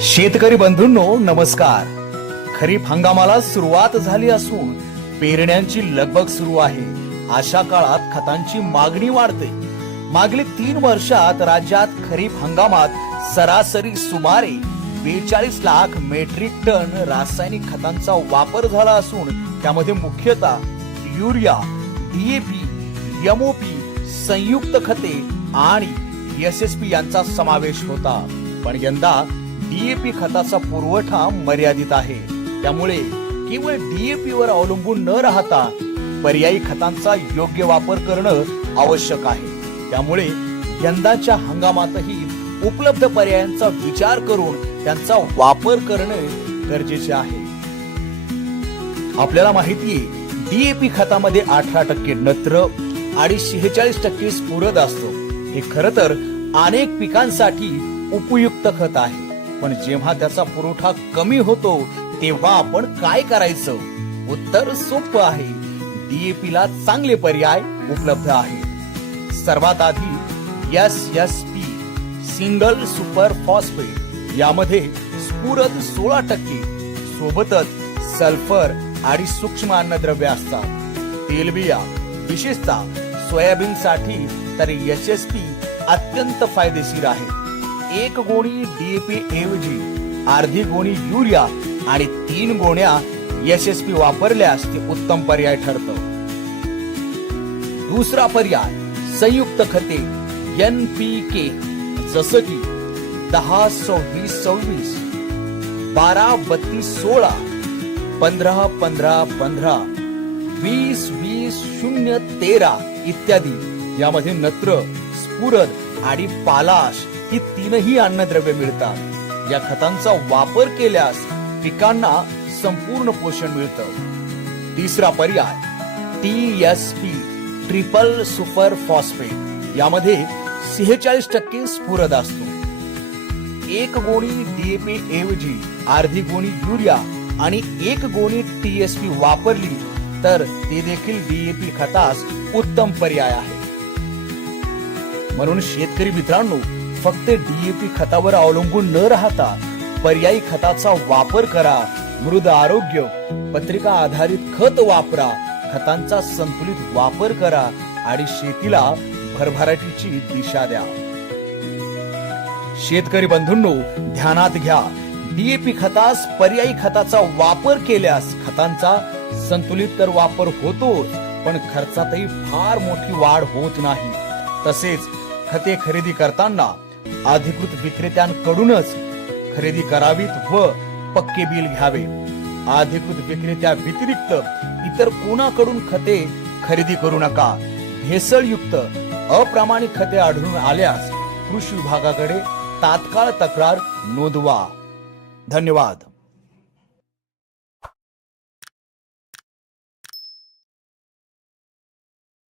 शेतकरी बंधूंनो नमस्कार। खरीप हंगामाला सुरुवात झाली असून पेरण्यांची लगबग सुरू आहे। अशा काळात खतांची मागणी वाढते। मागील 3 वर्षात राज्यात खरीप हंगामात सरासरी सुमारे 42 लाख मेट्रिक टन रासायनिक खतांचा वापर झाला असून त्यामध्ये मुख्यतः युरिया, डीएपी, एमओपी, संयुक्त खते आणि एसएसपी यांचा समावेश होता। पण यंदा डीएपी खताचा पुरवठा मर्यादित आहे। त्यामुळे केवळ डीएपी वर अवलंबून न राहता पर्यायी खतांचा योग्य वापर करणं आवश्यक आहे। त्यामुळे यंदाच्या हंगामातही उपलब्ध पर्यायांचा विचार करून त्यांचा वापर करणे गरजेचे आहे। आपल्याला माहिती आहे डीएपी खतामध्ये 18% नत्र आणि 46% स्फुरद असतो। हे खरं तर अनेक पिकांसाठी उपयुक्त खत आहे। पण जेव्हा त्याचा पुरवठा कमी होतो तेव्हा आपण काय करायचं? उत्तर सोपं आहे। डीएपी ला चांगले पर्याय उपलब्ध आहेत। सर्वात आधी एसएसपी सिंगल सुपर फॉस्फेट, यामध्ये स्फुरद 16%, सोबतच सल्फर आणि सूक्ष्म अन्नद्रव्य असतात। तेलबिया विशेषतः सोयाबीन साठी तर एसएसपी अत्यंत फायदेशीर आहे। 1 गोणी डीएपी ऐवजी अर्धी गोणी युरिया आणि 3 गोण्या एसएसपी वापरल्यास ते उत्तम पर्याय ठरतं। दुसरा पर्याय संयुक्त खते एनपीके, जसं की 10-26-26, 12-32-16, 15-15-15, 20-20-0-13 इत्यादी। यामध्ये नत्र, स्फुरद आणि पालाश ही 3ही अन्नद्रव्ये मिळतात। या खतांचा वापर केल्यास पिकांना संपूर्ण पोषण मिळतं। तिसरा पर्याय टीएसपी ट्रिपल सुपर फॉस्फेट, यामध्ये 46% स्फुरद असतो। 1 गोणी डीएपी ऐवजी अर्धी गोणी युरिया आणि 1 गोणी टीएसपी वापरली तर ते देखील डीएपी खतास उत्तम पर्याय आहे। म्हणून शेतकरी मित्रांनो, फक्त डीएपी खतावर अवलंबून न राहता पर्यायी खताचा वापर करा। मृद आरोग्य पत्रिका आधारित खत वापरा, खतांचा संतुलित वापर करा आणि शेतीला भरभराटीची दिशा द्या। शेतकरी बंधूंनो ध्यानात घ्या, डीएपी खतास पर्यायी खताचा वापर केल्यास खतांचा संतुलित तर वापर होतोच, पण खर्चातही फार मोठी वाढ होत नाही। तसेच खते खरेदी करताना अधिकृत विक्रेत्यांकडूनच खरेदी करावीत व पक्के बिल घ्यावे। अधिकृत विक्रेत्या व्यतिरिक्त इतर कोणाकडून खते खरेदी करू नका। भेसळयुक्त अप्रामाणिक खते आढळून आल्यास कृषी विभागाकडे तात्काळ तक्रार नोंदवा। धन्यवाद।